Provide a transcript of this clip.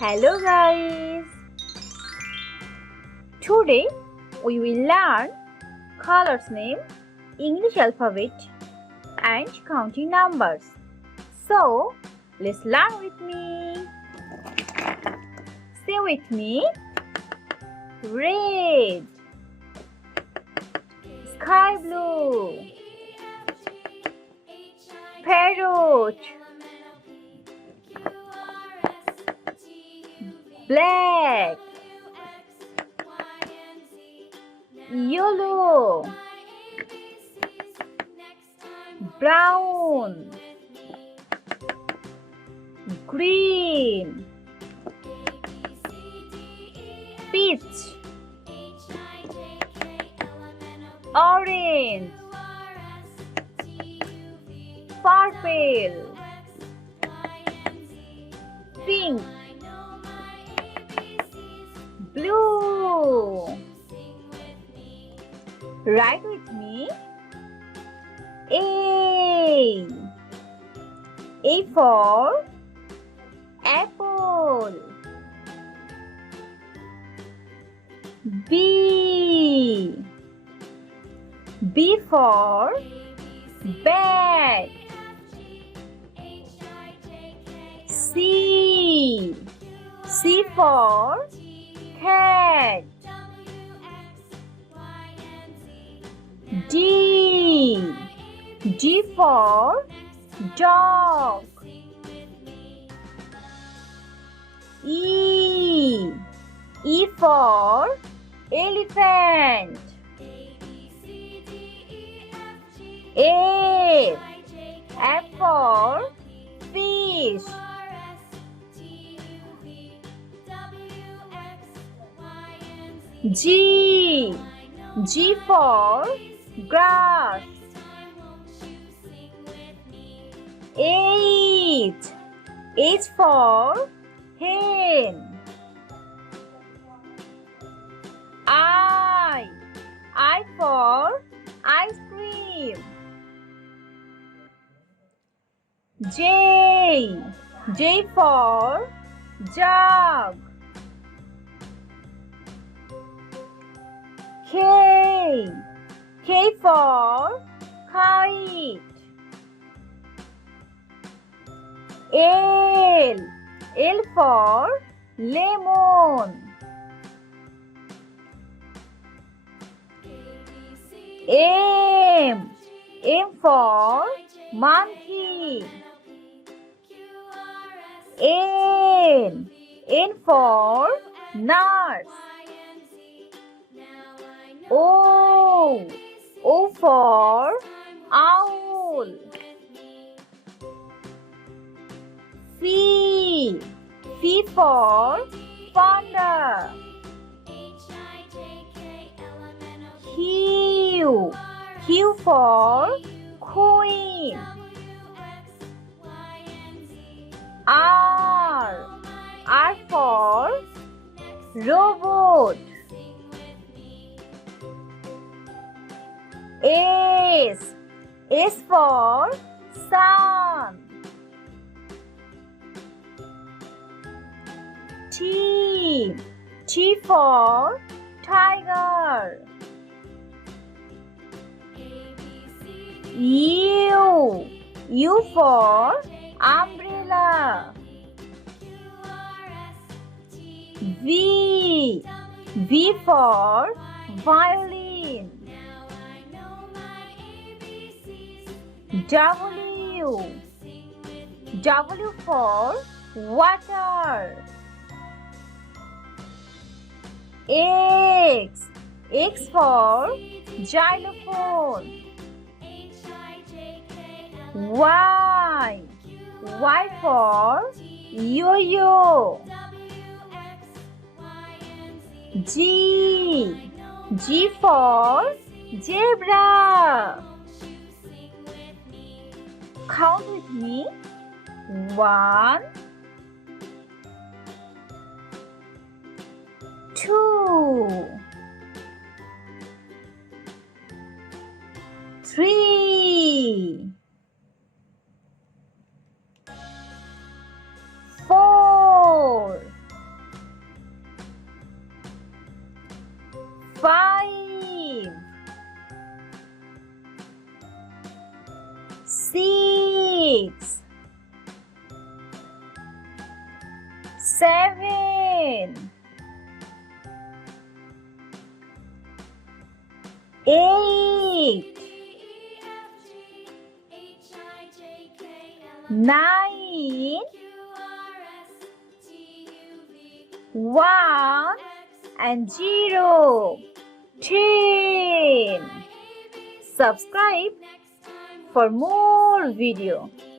Hello guys! Today we will learn colors name, English alphabet and counting numbers. So let's learn with me. Say with me. Red, sky blue, parrot, black, yellow, brown, green, peach, orange, purple, pink, blue. Write with me. A. A for apple. B. B for bat. C. C for cat. D. D for dog. E. E for elephant. F. F for fish. G. G for grass. H. H for hen. I. I for ice cream. J. J for jug. K. K for kite. L. L for lemon. M. M for monkey. N. N for nurse. O. O for owl. P. P for panda. Q. Q for queen. R. R for robot. S. S for sun. T. T for tiger. U. U for umbrella. V. V for violin. W. W for water. X. X for xylophone. Y. Y for yo-yo. G. G for zebra. Count with me. 1, 2, 3, 4, 6 7 8 9 1 and 0 10. Subscribe for more video.